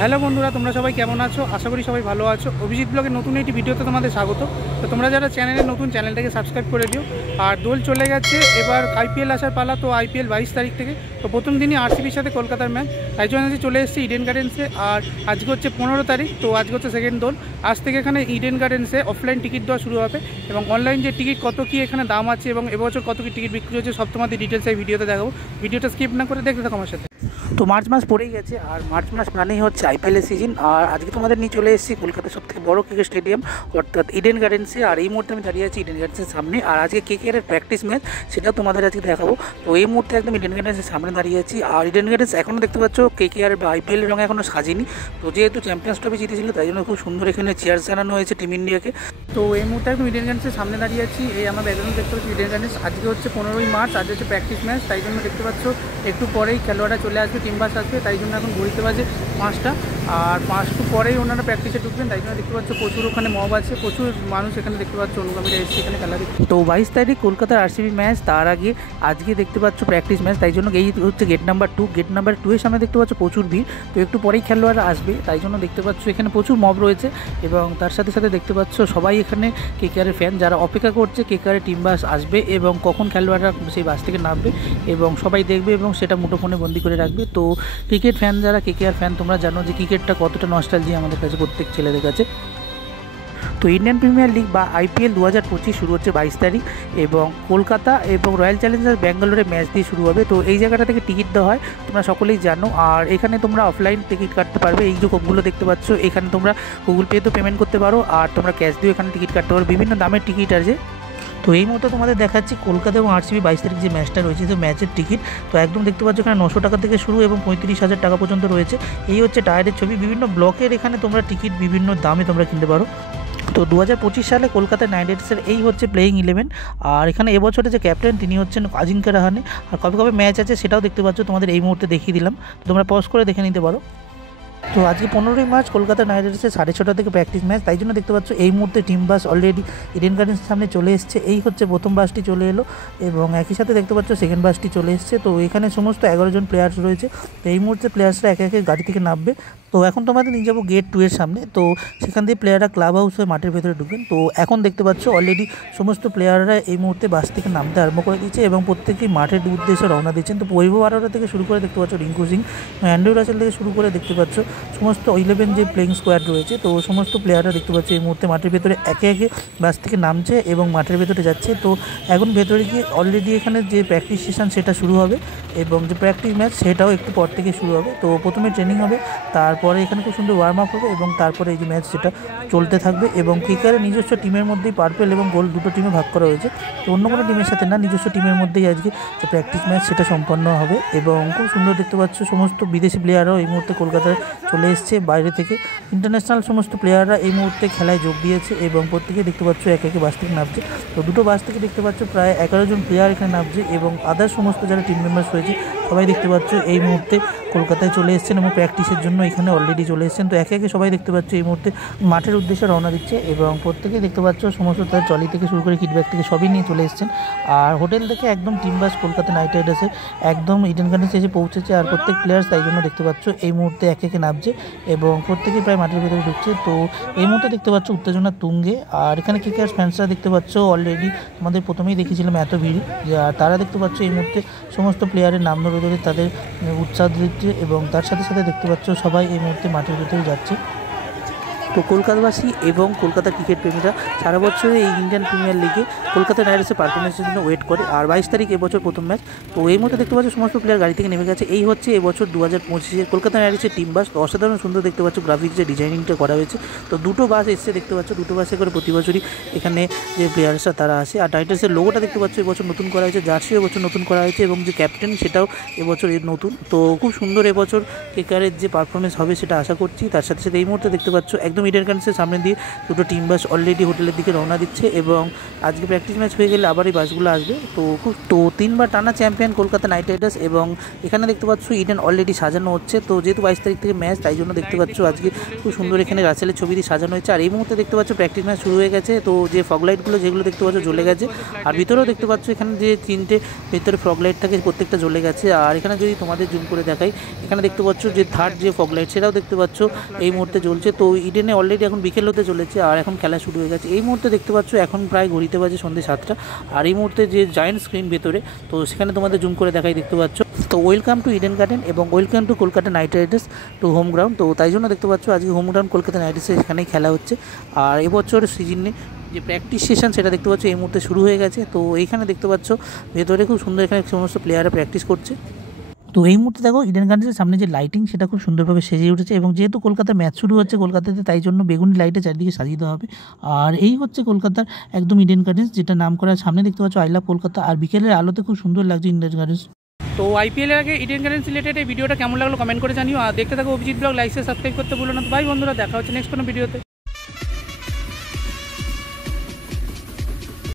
Hello বন্ধুরা, তোমরা সবাই কেমন আছো? আশা করি সবাই ভালো আছো। অভিজিৎ ব্লগের নতুন একটি ভিডিওতে তোমাদের স্বাগত। তো তোমরা যারা চ্যানেলে নতুন, চ্যানেলটাকে সাবস্ক্রাইব করে দিও। আর দোল চলে গেছে, এবার আইপিএল আসার পালা। তো আইপিএল 22 তারিখ থেকে। তো প্রথম দিনই আরসিবির সাথে কলকাতার ম্যাচ, তাই জন্য চলে এসেছি ইডেন গার্ডেন্সে। আর আজকে হচ্ছে 15 তারিখ, তো আজকে হচ্ছে সেকেন্ড দোল। আজ থেকে এখানে ইডেন গার্ডেন্সে অফলাইন টিকিট দেওয়া শুরু হবে, এবং অনলাইন যে টিকিট কত কী এখানে দাম আছে এবং এবছর কত কী টিকিট বিক্রি হচ্ছে সব তোমাদের ডিটেলস এই ভিডিওতে দেখাবো। ভিডিওটা স্কিপ না করে দেখতে থাকো আমার সাথে। তো মার্চ মাস পড়েই গেছে, আর মার্চ মাস মানেই হচ্ছে আইপিএলের সিজন। আর আজকে তোমাদের নিয়ে চলে এসেছি কলকাতার সবথেকে বড় ক্রিকেট স্টেডিয়াম অর্থাৎ ইডেন গার্ডেন্সে। আর এই মুহূর্তে আমি দাঁড়িয়ে আছি ইডেন গার্ডেন্সের সামনে। আর আজকে কেকেআরের প্র্যাকটিস ম্যাচ, সেটাও তোমাদের আজকে দেখাবো। তো এই মুহূর্তে একদম ইডেন গার্ডেন্সের সামনে দাঁড়িয়ে আছি। আর ইডেন গার্ডেন্স এখনও দেখতে পাচ্ছ কেকেআর বা আইপিএলের রঙে এখনও সাজেনি। তো যেহেতু চ্যাম্পিয়ন্স ট্রফি জিতেছিল, তাই জন্য খুব সুন্দর এখানে চেয়ার জানানো হয়েছে টিম ইন্ডিয়াকে। তো এই মুহূর্তে একদম ইডেন গার্ডেন্সের সামনে দাঁড়িয়ে আছি। এই আমার ব্যাকগ্রাউন্ড দেখতে পাচ্ছি ইডেন গার্ডেন্স। আজকে হচ্ছে 15ই মার্চ, আজকে হচ্ছে প্র্যাকটিস ম্যাচ, তাই জন্য দেখতে পাচ্ছ একটু পরেই খেলোয়াড়রা চলে আসবে, টিম বাস আসবে। তাই জন্য এখন ঘুরতে বাজে 5টা, আর 5টা পরেই ওনারা প্র্যাকটিসে ঢুকবেন। তাই জন্য দেখতে পাচ্ছ প্রচুর ওখানে মব আছে, প্রচুর মানুষ এখানে দেখতে পাচ্ছ, অনুগামীরা এসেছে এখানে খেলা দেখতে। তো 22 তারিখ কলকাতার আরসিবি ম্যাচ, তার আগে আজকে দেখতে পাচ্ছ প্র্যাকটিস ম্যাচ। তাই জন্য এই হচ্ছে গেট নাম্বার 2। গেট নাম্বার 2 এর সামনে দেখতে পাচ্ছ প্রচুর ভিড়। তো একটু পরেই খেলোয়াড়রা আসবে, তাই জন্য দেখতে পাচ্ছ এখানে প্রচুর মব রয়েছে। এবং তার সাথে সাথে দেখতে পাচ্ছ সবাই এখানে কেকেআরের ফ্যান, যারা অপেক্ষা করছে কেকেআরের টিম বাস আসবে এবং কখন খেলোয়াড়রা সেই বাস থেকে নামবে, এবং সবাই দেখবে এবং সেটা মুঠোফোনে বন্দি করে রাখবে। তো ক্রিকেট ফ্যান যারা, কেকেআর ফ্যান, তোমরা জানো যে ক্রিকেটটা কতটা নস্টালজি আমাদের কাছে, প্রত্যেক ছেলেদের কাছে। তো ইন্ডিয়ান প্রিমিয়ার লিগ বা আইপিএল 2025 শুরু হচ্ছে 22 তারিখ, এবং কলকাতা এবং রয়্যাল চ্যালেঞ্জার্স ব্যাঙ্গালোরে ম্যাচ দিয়ে শুরু হবে। তো এই জায়গাটা থেকে টিকিট দেওয়া হয়, তোমরা সকলেই জানো। আর এখানে তোমরা অফলাইন টিকিট কাটতে পারবে। এই যে কোপগুলো দেখতে পাচ্ছ, এখানে তোমরা গুগল পেতেও পেমেন্ট করতে পারো, আর তোমরা ক্যাশ দিয়েও এখানে টিকিট কাটতে পারো। বিভিন্ন দামের টিকিট আছে। তো এই মুহূর্তে তোমাদের দেখাচ্ছি কলকাতা এবং আরসিবি 22 তারিখ যে ম্যাচটা রয়েছে, তো ম্যাচের টিকিট। তো একদম দেখতে পাচ্ছ এখানে 900 টাকা থেকে শুরু এবং 35,000 টাকা পর্যন্ত রয়েছে। এই হচ্ছে টায়ারের ছবি। বিভিন্ন ব্লকের এখানে তোমরা টিকিট বিভিন্ন দামে তোমরা কিনতে পারো। তো 2025 সালে কলকাতা নাইট রাইডার্সের এই হচ্ছে প্লেয়িং 11। আর এখানে এবছরে যে ক্যাপ্টেন তিনি হচ্ছেন আজিঙ্কা রাহানে। আর কবে কবে ম্যাচ আছে সেটাও দেখতে পাচ্ছ, তোমাদের এই মুহূর্তে দেখিয়ে দিলাম। তোমরা পজ করে দেখে নিতে পারো। তো আজকে 15ই মার্চ কলকাতা নাইট রাইডার্সের 6:30 থেকে প্র্যাকটিস ম্যাচ। তাই জন্য দেখতে পাচ্ছ এই মুহূর্তে টিম বাস অলরেডি ইডেন গার্ডেন্সের সামনে চলে এসছে। এই হচ্ছে প্রথম বাসটি চলে এলো, এবং একই সাথে দেখতে পাচ্ছ সেকেন্ড বাসটি চলে এসছে। তো এখানে সমস্ত 11 জন প্লেয়ার্স রয়েছে। তো এই মুহূর্তে প্লেয়ার্সরা একে একে গাড়ি থেকে নামবে। তো এখন তোমাদের নিয়ে যাবো গেট 2 এর সামনে। তো সেখান দিয়ে প্লেয়াররা ক্লাব হাউস হয়ে মাঠের ভেতরে ঢুকবেন। তো এখন দেখতে পাচ্ছ অলরেডি সমস্ত প্লেয়াররা এই মুহূর্তে বাস থেকে নামতে আরম্ভ করে দিয়েছে, এবং প্রত্যেকেই মাঠের উদ্দেশ্যে রওনা দিচ্ছেন। তো বৈভব আরোরা থেকে শুরু করে দেখতে পাচ্ছ রিঙ্কু সিং, অ্যান্ড্রু রাসেল থেকে শুরু করে দেখতে পাচ্ছ সমস্ত 11 যে প্লেইং স্কোয়াড রয়েছে। তো সমস্ত প্লেয়াররা দেখতে পাচ্ছ এই মুহূর্তে মাঠের ভেতরে একে একে বাস থেকে নামছে এবং মাঠের ভেতরে যাচ্ছে। তো এখন ভেতরে গিয়ে অলরেডি এখানে যে প্র্যাকটিস সেশন সেটা শুরু হবে, এবং যে প্র্যাকটিস ম্যাচ সেটাও একটু পর থেকে শুরু হবে। তো প্রথমে ট্রেনিং হবে, তারপরে এখানে খুব সুন্দর ওয়ার্ম আপ হবে, এবং তারপরে এই যে ম্যাচ সেটা চলতে থাকবে। এবং কেকেআরের নিজস্ব টিমের মধ্যেই পার্পেল এবং গোল্ড দুটো টিমে ভাগ করা হয়েছে। তো অন্য কোনো টিমের সাথে না, নিজস্ব টিমের মধ্যেই আজকে যে প্র্যাকটিস ম্যাচ সেটা সম্পন্ন হবে। এবং খুব সুন্দর দেখতে পাচ্ছ সমস্ত বিদেশি প্লেয়াররাও এই মুহূর্তে কলকাতায় চলে এসছে বাইরে থেকে। ইন্টারন্যাশনাল সমস্ত প্লেয়াররা এই মুহূর্তে খেলায় যোগ দিয়েছে, এবং প্রত্যেকে দেখতে পাচ্ছ একে একে বাস থেকে নামছে। তো দুটো বাস থেকে দেখতে পাচ্ছ প্রায় 11 জন প্লেয়ার এখানে নামছে, এবং আদার সমস্ত যারা টিম মেম্বার্স রয়েছে সবাই দেখতে পাচ্ছ এই মুহূর্তে কলকাতায় চলে এসেছেন এবং প্র্যাকটিসের জন্য এখানে অলরেডি চলে এসেছেন। তো একে একে সবাই দেখতে পাচ্ছ এই মুহূর্তে মাঠের উদ্দেশ্যে রওনা দিচ্ছে, এবং প্রত্যেকেই দেখতে পাচ্ছ সমস্ত তার ট্রলি থেকে শুরু করে কিটব্যাগ থেকে সবই নিয়ে চলে এসেছেন। আর হোটেল থেকে একদম টিম বাস কলকাতা নাইট রাইডার্সের একদম ইডেন গার্ডেন্সে এসে পৌঁছেছে। আর প্রত্যেক প্লেয়ার্স তাই জন্য দেখতে পাচ্ছ এই মুহূর্তে একে একে নামছে, এবং প্রত্যেকেই প্রায় মাঠের ভেতরে ঢুকছে। তো এই মুহূর্তে দেখতে পাচ্ছ উত্তেজনা তুঙ্গে। আর এখানে কেকেআর ফ্যান্সরা দেখতে পাচ্ছ অলরেডি আমাদের প্রথমেই দেখেছিলাম এত ভিড়, আর তারা দেখতে পাচ্ছ এই মুহূর্তে সমস্ত প্লেয়ারের নাম ধরে ধরে তাদের উৎসাহ দিচ্ছে, এবং তার সাথে সাথে দেখতে পাচ্ছ সবাই এই মুহূর্তে মাঠের ভেতরে যাচ্ছে। তো কলকাতাবাসী এবং কলকাতা ক্রিকেট প্রেমীরা সারা বছর এই ইন্ডিয়ান প্রিমিয়ার লিগে কলকাতা নাইট রাইডার্সের পারফরমেন্সের জন্য ওয়েট করে। আর 22 তারিখ এবছর প্রথম ম্যাচ। তো এই মধ্যে দেখতে পাচ্ছ সমস্ত প্লেয়ার গাড়ি থেকে নেমে গেছে। এই হচ্ছে এবছর 2025 কলকাতা নাইট রাইডার্সের টিম বাস। তো অসাধারণ সুন্দর দেখতে পাচ্ছ গ্রাফিক্সের ডিজাইনিংটা করা হয়েছে। তো দুটো বাস এসছে দেখতে পাচ্ছ, দুটো বাসে করে প্রতি বছরই এখানে যে প্লেয়ার্সরা তারা আসে। আর টাইটার্সের লোগোটা দেখতে পাচ্ছ এবছর নতুন করা হয়েছে, জার্সিও এবছর নতুন করা হয়েছে, এবং যে ক্যাপ্টেন সেটাও এবছর নতুন। তো খুব সুন্দর এবছর কেকেআরের যে পারফরমেন্স হবে সেটা আশা করছি। তার সাথে সাথে এই মুহূর্তে দেখতে পাচ্ছ একদম একদম ইডেন গার্ডেন্সের সামনে দিয়ে দুটো টিম বাস অলরেডি হোটেলের দিকে রওনা দিচ্ছে এবং আজকে প্র্যাকটিস ম্যাচ হয়ে গেলে আবার এই বাসগুলো আসবে। তো 3বার টানা চ্যাম্পিয়ন কলকাতা নাইট রাইডার্স এবং এখানে দেখতে পাচ্ছ ইডেন অলরেডি সাজানো হচ্ছে। তো যেহেতু 22 তারিখ থেকে ম্যাচ, তাই জন্য দেখতে পাচ্ছ আজকে খুব সুন্দর এখানে রাসেলের ছবি দিয়ে সাজানো হয়েছে। আর এই মুহূর্তে দেখতে পাচ্ছ প্র্যাকটিস ম্যাচ শুরু হয়ে গেছে। তো যে ফগ লাইটগুলো যেগুলো দেখতে পাচ্ছ জ্বলে গেছে, আর ভিতরেও দেখতে পাচ্ছ এখানে যে 3টে ভিতরে ফগ লাইট থাকে প্রত্যেকটা জ্বলে গেছে। আর এখানে যদি তোমাদের জুম করে দেখাই, এখানে দেখতে পাচ্ছ যে থার্ড যে ফগ লাইট সেটাও দেখতে পাচ্ছ এই মুহূর্তে জ্বলছে। তো ইডেনে অলরেডি এখন বিকেল হতে চলেছে আর এখন খেলা শুরু হয়ে গেছে। এই মুহূর্তে দেখতে পাচ্ছ এখন প্রায় ঘড়িতে বাজে সন্ধ্যে 7টা। আর এই মুহূর্তে যে জায়েন্ট স্ক্রিন ভেতরে, তো সেখানে তোমাদের জুম করে দেখাই দেখতে পাচ্ছ। তো ওয়েলকাম টু ইডেন গার্ডেন এবং welcome to Kolkata knight riders to home ground. তো তাই জন্য দেখতে পাচ্ছ আজকে হোম গ্রাউন্ড কলকাতা নাইট রাইডার্সের এখানেই খেলা হচ্ছে। আর এবছর সিজনে যে প্র্যাকটিস সেশন সেটা দেখতে পাচ্ছ এই মুহূর্তে শুরু হয়ে গেছে। তো এইখানে দেখতে পাচ্ছ ভেতরে খুব সুন্দর এখানে সমস্ত প্লেয়াররা প্র্যাকটিস করছে। তো এই মুহূর্তে দেখো ইডেন গার্ডেন্সের সামনে যে লাইটিং সেটা খুব সুন্দরভাবে সেজে উঠেছে এবং যেহেতু কলকাতার ম্যাচ শুরু হচ্ছে কলকাতাতে, তাই জন্য বেগুনি লাইটে চারিদিকে সাজিয়ে দেওয়া হবে। আর এই হচ্ছে কলকাতার একদম ইডেন গার্ডেন্স, যেটা নাম করা। সামনে দেখতে পাচ্ছ আই লাভ কলকাতা। আর বিকেলের আলোতে খুব সুন্দর লাগছে ইডেন গার্ডেন্স। তো আইপিএলের আগে ইডেন গার্ডেন্স রিলেটেড এই ভিডিওটা কেমন লাগলো কমেন্ট করে জানিও। আর দেখতে থাকো অভিজিৎ ব্লগ, লাইক সাবস্ক্রাইব করতে ভুলো না। তো ভাই বন্ধুরা, দেখা হচ্ছে নেক্সট কোনো ভিডিওতে।